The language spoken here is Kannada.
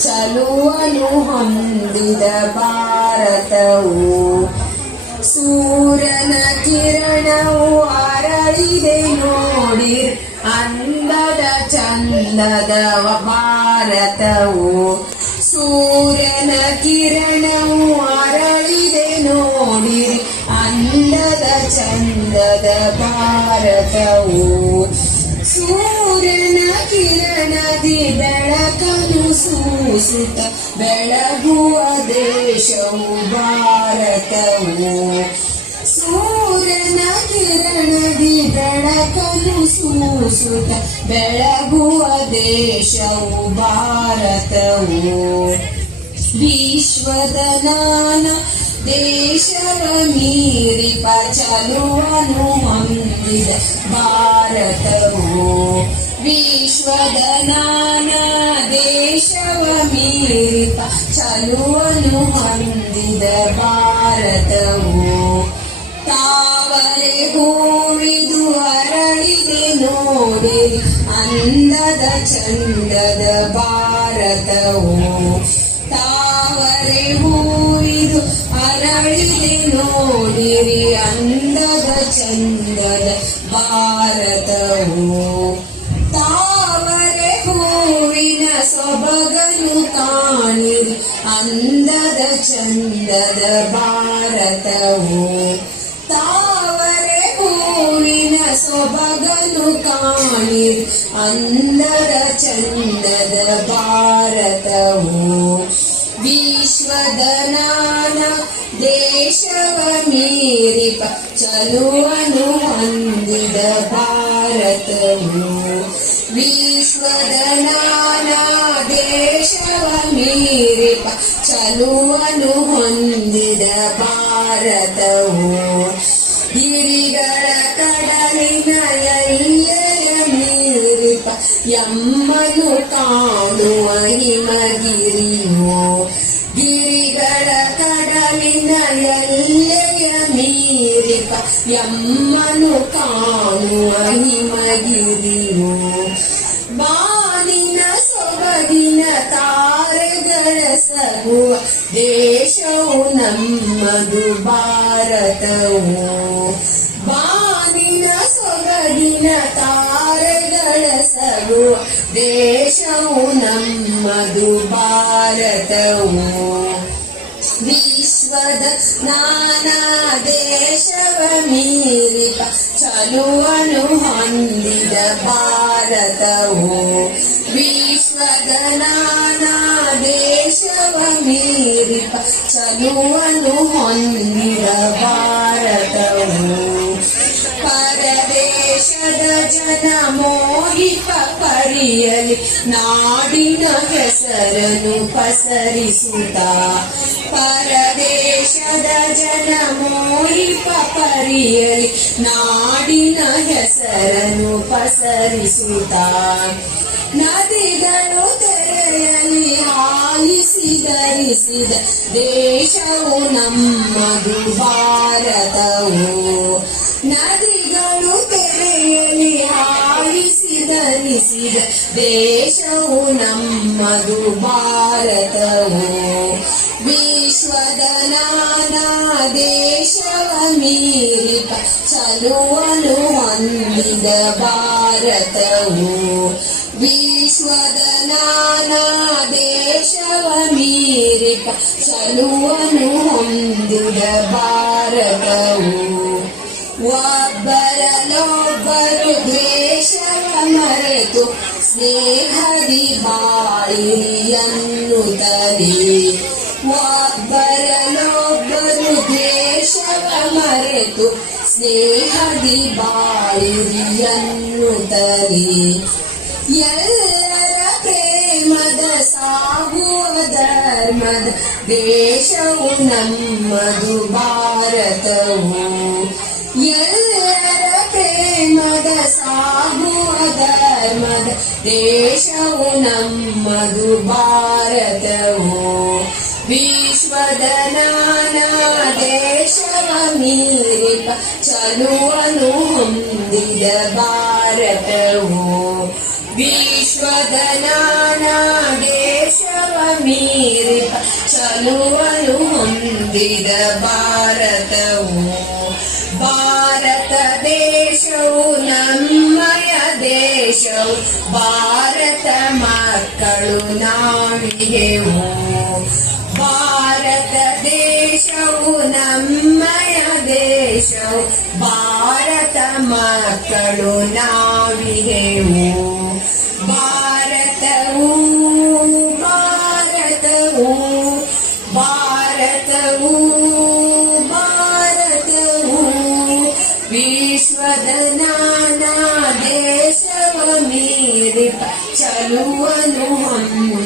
ಚಲುವನು ಹೊಂದಿದ ಭಾರತವು. ಸೂರ್ಯನ ಕಿರಣವು ಅರಳಿದೆ ನೋಡಿ ಅಂದದ ಚಂದದ ಭಾರತವು. ಸೂರ್ಯನ ಕಿರಣವು ಅರಳಿದೆ ನೋಡಿ ಅಂದದ ಚಂದದ ಭಾರತವು. ಸೂರ್ಯನ ಕಿರಣದಿ ಬೆಳಕನು ಸೂಸುತ್ತ ಬೆಳಗುವ ದೇಶವು ಭಾರತವು ಸೂರ್ಯನ ಕಿರಣದಿ ಬೆಳಕನು ಸೂಸುತ್ತ ಬೆಳಗುವ ದೇಶವು ಭಾರತವು ವಿಶ್ವದ ನಾನ ದೇಶವ ಮೀರಿಪ ಚಲುವನು ಹೊಂದಿದ ಭಾರತವು ವಿಶ್ವದ ನಾನಾ ದೇಶವ ಮೀರಿತ ಚಲುವನು ಹೊಂದಿದ ಭಾರತವು. ತಾವರೆ ಹೂವಿದು ಅರಳಿದೆ ನೋಡಿ, ಅಂದದ ಚಂದದ ಭಾರತವು. ತಾವರೆ ಹೂವಿದು ಅರಳಿದೆ ನೋಡಿರಿ भगनुकाणिर् अन्दद चन्दद भारतौ तावरे भूमिन सोभगनुकाणिर् अन्दद चन्दद भारत विश्वदनान देशवमीरिप न देशव निरिपचलनु विश्वदना ಮೀರಿಪ ಚಲುವನು ಹೊಂದಿದ ಭಾರತವು ವಿಶ್ವದ ನಾನಾ ದೇಶವ ಮೀರಿಪ ಚಲುವನು ಹೊಂದಿದ ಭಾರತವು ಗಿರಿಗಳ ಕಡಲಿನ ಎಲ್ಲೆಯ ಮೀರಿಪ ಎಮ್ಮನು ಕಾಣುವ ಹಿಮಗಿರಿಯೋ ಗಿರಿಗಳ ಕಡಲಿನ ಎಲ್ಲೆಯ ಮೀರಿಪ ಎಮ್ಮನು ಕಾಣುವ ಹಿಮಗಿರಿಯೋ ತಾರೆಗಳ ಸಗುವ ದೇಶವು ನಮ್ಮದು ಭಾರತವು ಬಾನಿನ ಸೊಬಗಿನ ತಾರೆಗಳ ಸಗುವ ದೇಶವು ನಮ್ಮದು ಭಾರತವು ವಿಶ್ವದ ನಾನಾ ದೇಶವ ಮೀರಿಪ ಚಲುವನು ಹೊಂದಿದ ಭಾರತವು ವಿಶ್ವದ ನಾನಾ ದೇಶವ ಮೀರಿಪ ಚಲುವನು ಹೊಂದಿದ ಭಾರತವು ಪರದೇಶದ ಜನ ಮೋಹಿಪ ಪರಿಯಲಿ ನಾಡಿನ ಹೆಸರನ್ನು ಪಸರಿಸುತ್ತ ಪರದೇಶದ ಜನ ಮೋಹಿಪ ಪರಿಯಲಿ ನಾಡಿನ ಹೆಸರನ್ನು ಪಸರಿಸುತ್ತ ನದಿಗಳು ತೆರೆಯಲಿ ಆಲಿಸಿ ಧರಿಸಿದ ದೇಶವು ನಮ್ಮದು ಭಾರತವು. ನದಿಗಳು ತೆರೆಯಲಿ ಆಲಿಸಿ ಧರಿಸಿದ ದೇಶವು ನಮ್ಮದು ಭಾರತವು. ವಿಶ್ವದ ನಾನಾ ದೇಶವ ಮೀರಿಪ ಚಲುವನು ಹೊಂದಿದ ಭಾರತವು. ವಿಶ್ವದ ನಾನಾ ದೇಶವ ಮೀರಿಪ ಚಲುವನು ಹೊಂದಿದ ಭಾರತವು ಒಬ್ಬರಲ್ಲೊಬ್ಬರು ದ್ವೇಷವ ಮರೆತು ಸ್ನೇಹದಿ ಬಾಳಿರಿ ಅನ್ನುತ್ತಲೇ ಒಬ್ಬರಲ್ಲೊಬ್ಬರು ದ್ವೇಷವ ಮರೆತು ಸ್ನೇಹದಿ ಬಾಳಿರಿ ಅನ್ನುತ್ತಲೇ ಎಲ್ಲರ ಪ್ರೇಮದ ಸಾಗುವ ಧರ್ಮದ ದೇಶವು ನಮ್ಮದು ಭಾರತವು ಎಲ್ಲರ ಪ್ರೇಮದ ಸಾಗುವ ಧರ್ಮದ ದೇಶವು ನಮ್ಮದು ಭಾರತವು ವಿಶ್ವದ ನಾನಾ ದೇಶವ ಮೀರಿಪ ಚಲುವನು ಹೊಂದಿದ ಭಾರತವು ವಿಶ್ವದ ನಾನಾ ಚಲುವನು ಹೊಂದಿದ ಭಾರತವು. ಭಾರತ ದೇಶವು ನಮ್ಮಯ ದೇಶವು. ಭಾರತ ಮಕ್ಕಳು ನಾವಿಗೆವು. ಭಾರತ ದೇಶವು ನಮ್ಮಯ ದೇಶವು. ಭಾರತ ಮಕ್ಕಳು ನಾವಿಗೆವು. ಭಾರತವು ಭಾರತವು ಭಾರತವು ಭಾರತವು ವಿಶ್ವದ ನಾನಾ ದೇಶವ ಮೀರಿಪ ಚಲುವನು ಹೊಂದಿದ